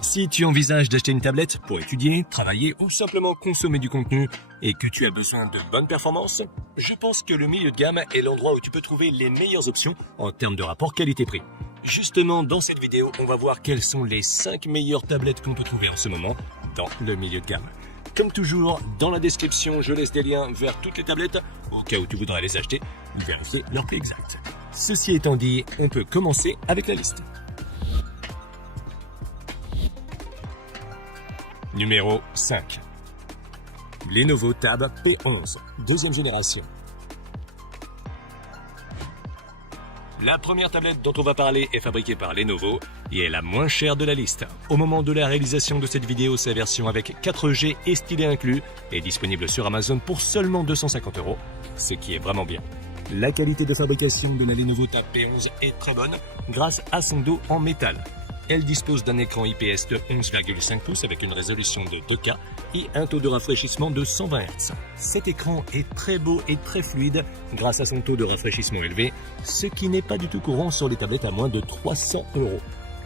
Si tu envisages d'acheter une tablette pour étudier, travailler ou simplement consommer du contenu et que tu as besoin de bonnes performances, je pense que le milieu de gamme est l'endroit où tu peux trouver les meilleures options en termes de rapport qualité-prix. Justement, dans cette vidéo, on va voir quelles sont les 5 meilleures tablettes qu'on peut trouver en ce moment dans le milieu de gamme. Comme toujours, dans la description, je laisse des liens vers toutes les tablettes au cas où tu voudrais les acheter ou vérifier leur prix exact. Ceci étant dit, on peut commencer avec la liste. Numéro 5. Lenovo Tab P11, deuxième génération. La première tablette dont on va parler est fabriquée par Lenovo et est la moins chère de la liste. Au moment de la réalisation de cette vidéo, sa version avec 4G et stylet inclus est disponible sur Amazon pour seulement 250 €, ce qui est vraiment bien. La qualité de fabrication de la Lenovo Tab P11 est très bonne grâce à son dos en métal. Elle dispose d'un écran IPS de 11,5 pouces avec une résolution de 2K et un taux de rafraîchissement de 120 Hz. Cet écran est très beau et très fluide grâce à son taux de rafraîchissement élevé, ce qui n'est pas du tout courant sur les tablettes à moins de 300 €.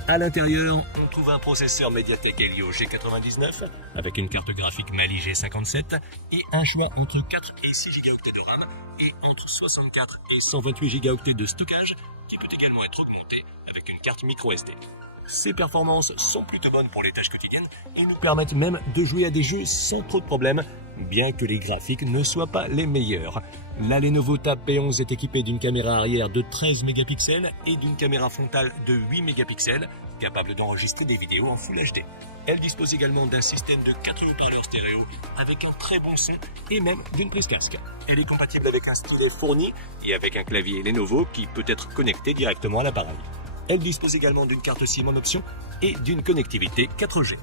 À l'intérieur, on trouve un processeur MediaTek Helio G99 avec une carte graphique Mali G57 et un choix entre 4 et 6 Go de RAM et entre 64 et 128 Go de stockage qui peut également être augmenté avec une carte micro SD. Ces performances sont plutôt bonnes pour les tâches quotidiennes et nous permettent même de jouer à des jeux sans trop de problèmes, bien que les graphiques ne soient pas les meilleurs. La Lenovo Tab P11 est équipée d'une caméra arrière de 13 mégapixels et d'une caméra frontale de 8 mégapixels, capable d'enregistrer des vidéos en Full HD. Elle dispose également d'un système de 4 haut-parleurs stéréo avec un très bon son et même d'une prise casque. Elle est compatible avec un stylet fourni et avec un clavier Lenovo qui peut être connecté directement à l'appareil. Elle dispose également d'une carte SIM en option et d'une connectivité 4G.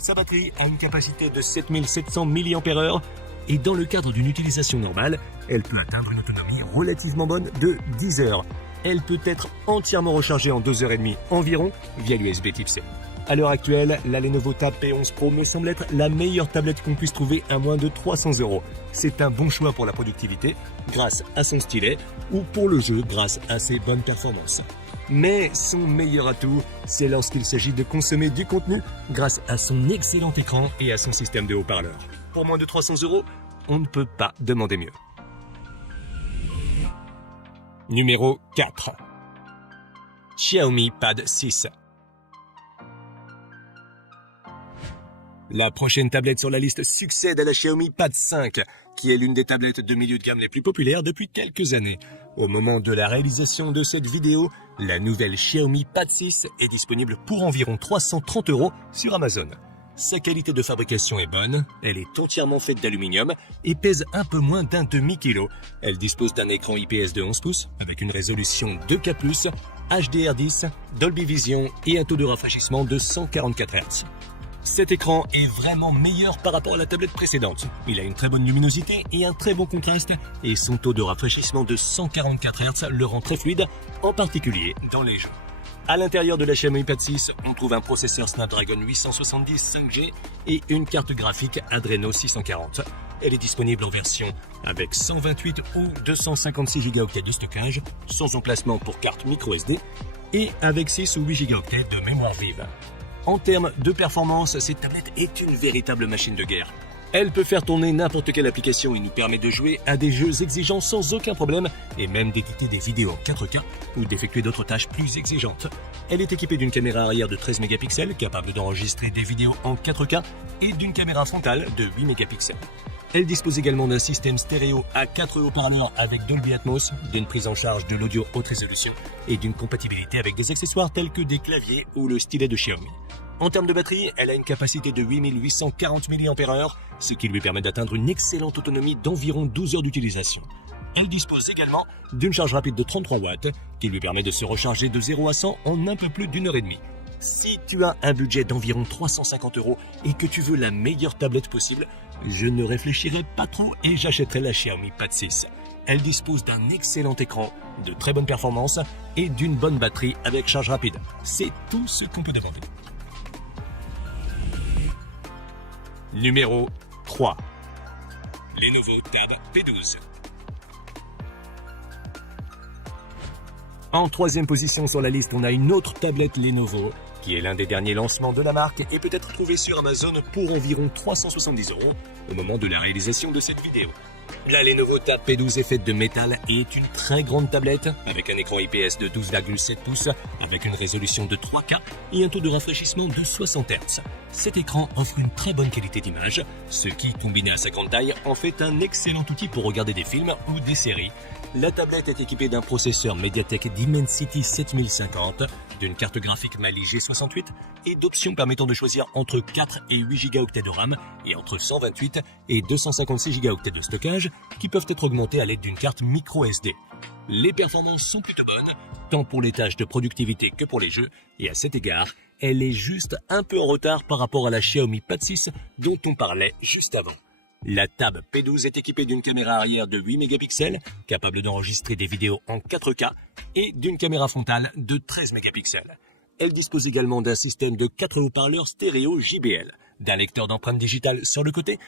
Sa batterie a une capacité de 7700 mAh et dans le cadre d'une utilisation normale, elle peut atteindre une autonomie relativement bonne de 10 heures. Elle peut être entièrement rechargée en 2h30 environ via l'USB Type-C. À l'heure actuelle, la Lenovo Tab P11 Pro me semble être la meilleure tablette qu'on puisse trouver à moins de 300 €. C'est un bon choix pour la productivité grâce à son stylet ou pour le jeu grâce à ses bonnes performances. Mais son meilleur atout, c'est lorsqu'il s'agit de consommer du contenu grâce à son excellent écran et à son système de haut-parleurs. Pour moins de 300 €, on ne peut pas demander mieux. Numéro 4. Xiaomi Pad 6. La prochaine tablette sur la liste succède à la Xiaomi Pad 5, qui est l'une des tablettes de milieu de gamme les plus populaires depuis quelques années. Au moment de la réalisation de cette vidéo, la nouvelle Xiaomi Pad 6 est disponible pour environ 330 € sur Amazon. Sa qualité de fabrication est bonne, elle est entièrement faite d'aluminium et pèse un peu moins d'un demi-kilo. Elle dispose d'un écran IPS de 11 pouces avec une résolution 2K+, HDR10, Dolby Vision et un taux de rafraîchissement de 144 Hz. Cet écran est vraiment meilleur par rapport à la tablette précédente. Il a une très bonne luminosité et un très bon contraste et son taux de rafraîchissement de 144 Hz le rend très fluide, en particulier dans les jeux. À l'intérieur de la Xiaomi Pad 6, on trouve un processeur Snapdragon 870 5G et une carte graphique Adreno 640. Elle est disponible en version avec 128 ou 256 Go de stockage, sans emplacement pour carte micro SD et avec 6 ou 8 Go de mémoire vive. En termes de performance, cette tablette est une véritable machine de guerre. Elle peut faire tourner n'importe quelle application et nous permet de jouer à des jeux exigeants sans aucun problème et même d'éditer des vidéos en 4K ou d'effectuer d'autres tâches plus exigeantes. Elle est équipée d'une caméra arrière de 13 mégapixels capable d'enregistrer des vidéos en 4K et d'une caméra frontale de 8 mégapixels. Elle dispose également d'un système stéréo à 4 haut-parleurs avec Dolby Atmos, d'une prise en charge de l'audio haute résolution et d'une compatibilité avec des accessoires tels que des claviers ou le stylet de Xiaomi. En termes de batterie, elle a une capacité de 8840 mAh, ce qui lui permet d'atteindre une excellente autonomie d'environ 12 heures d'utilisation. Elle dispose également d'une charge rapide de 33 watts, qui lui permet de se recharger de 0 à 100 en un peu plus d'une heure et demie. Si tu as un budget d'environ 350 € et que tu veux la meilleure tablette possible, je ne réfléchirai pas trop et j'achèterai la Xiaomi Pad 6. Elle dispose d'un excellent écran, de très bonnes performances et d'une bonne batterie avec charge rapide. C'est tout ce qu'on peut demander. Numéro 3. Lenovo Tab P12. En troisième position sur la liste, on a une autre tablette Lenovo qui est l'un des derniers lancements de la marque et peut être trouvé sur Amazon pour environ 370 € au moment de la réalisation de cette vidéo. La Lenovo Tab P12 est faite de métal et est une très grande tablette avec un écran IPS de 12,7 pouces avec une résolution de 3K et un taux de rafraîchissement de 60 Hz. Cet écran offre une très bonne qualité d'image, ce qui, combiné à sa grande taille, en fait un excellent outil pour regarder des films ou des séries. La tablette est équipée d'un processeur MediaTek Dimensity 7050, d'une carte graphique Mali G68 et d'options permettant de choisir entre 4 et 8 Go de RAM et entre 128 et 256 Go de stockage qui peuvent être augmentés à l'aide d'une carte micro SD. Les performances sont plutôt bonnes, tant pour les tâches de productivité que pour les jeux, et à cet égard, elle est juste un peu en retard par rapport à la Xiaomi Pad 6 dont on parlait juste avant. La Tab P12 est équipée d'une caméra arrière de 8 mégapixels, capable d'enregistrer des vidéos en 4K, et d'une caméra frontale de 13 mégapixels. Elle dispose également d'un système de 4 haut-parleurs stéréo JBL, d'un lecteur d'empreintes digitales sur le côté